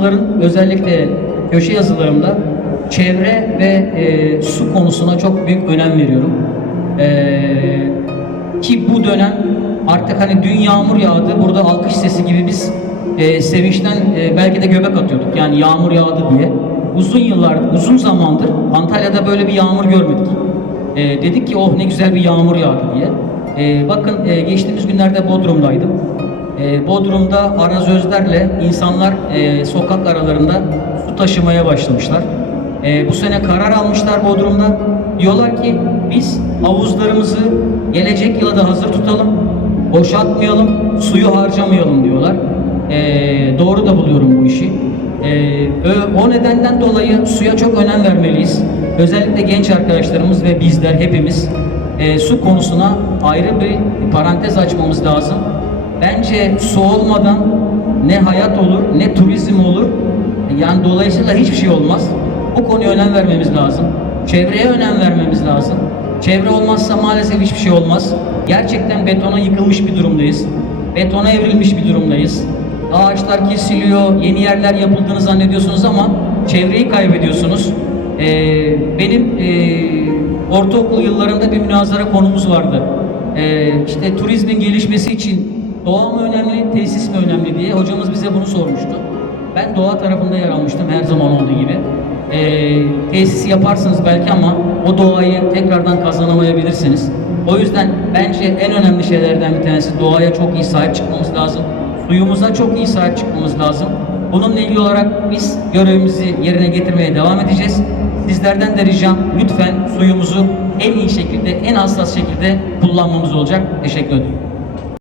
yazıların özellikle köşe yazılarımda çevre ve e, su konusuna çok büyük önem veriyorum. E, ki bu dönem artık hani dün yağmur yağdı, burada alkış sesi gibi biz e, sevinçten e, belki de göbek atıyorduk. Yani yağmur yağdı diye. Uzun yıllar, uzun zamandır Antalya'da böyle bir yağmur görmedik. E, dedik ki oh ne güzel bir yağmur yağdı diye. E, bakın e, geçtiğimiz günlerde Bodrum'daydım. E, Bodrum'da arazözlerle insanlar e, sokak aralarında su taşımaya başlamışlar. E, bu sene karar almışlar Bodrum'da. Diyorlar ki biz havuzlarımızı gelecek yıla da hazır tutalım, boşaltmayalım, suyu harcamayalım diyorlar. E, doğru da buluyorum bu işi. E, o nedenden dolayı suya çok önem vermeliyiz. Özellikle genç arkadaşlarımız ve bizler hepimiz su konusuna ayrı bir parantez açmamız lazım. Bence su ne hayat olur ne turizm olur. Yani dolayısıyla hiçbir şey olmaz. Bu konuya önem vermemiz lazım. Çevreye önem vermemiz lazım. Çevre olmazsa maalesef hiçbir şey olmaz. Gerçekten betona yıkılmış bir durumdayız. Betona evrilmiş bir durumdayız. Ağaçlar kesiliyor, yeni yerler yapıldığını zannediyorsunuz ama çevreyi kaybediyorsunuz. Ee, benim ee, ortaokul yıllarında bir münazara konumuz vardı. Ee, işte turizmin gelişmesi için doğa mı önemli, tesis mi önemli diye hocamız bize bunu sormuştu. Ben doğa tarafında yer almıştım her zaman olduğu gibi. Ee, tesis yaparsınız belki ama o doğayı tekrardan kazanamayabilirsiniz. O yüzden bence en önemli şeylerden bir tanesi doğaya çok iyi sahip çıkmamız lazım. Suyumuza çok iyi sahip çıkmamız lazım. Bununla ilgili olarak biz görevimizi yerine getirmeye devam edeceğiz. Sizlerden de ricam lütfen suyumuzu en iyi şekilde, en hassas şekilde kullanmamız olacak. Teşekkür ederim.